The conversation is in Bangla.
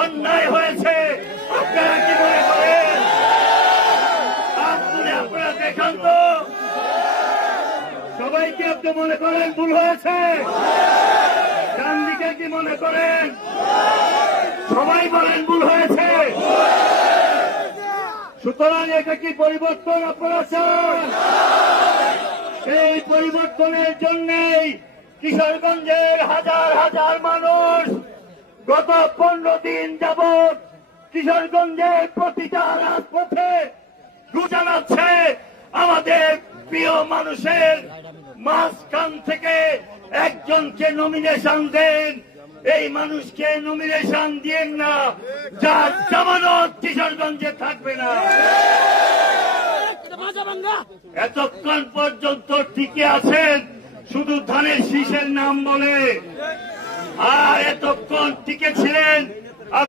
অন্যায় হয়েছে আপনারা কি মনে করেন? আপনারা দেখান তো, সবাই কি আপনি মনে করেন ভুল হয়েছে? ডান দিকে কি মনে করেন? সবাই বলেন ভুল হয়েছে। সুতরাং এটা কি পরিবর্তন আপনারা চান? এই পরিবর্তনের জন্যই কিশোরগঞ্জের হাজার হাজার মানুষ গত 15 দিন যাবৎ কিশোরগঞ্জের প্রতিটা রাজপথে জানাচ্ছে আমাদের প্রিয় মানুষের মাঝখান থেকে একজনকে নমিনেশন দেন। এই মানুষকে নমিনেশন দিয়েন না, যার জামানত কিশোরগঞ্জে থাকবে না। এতক্ষণ পর্যন্ত টিকে আছেন শুধু ধানের শীষের নাম বলে, আর এতক্ষণ টিকে ছিলেন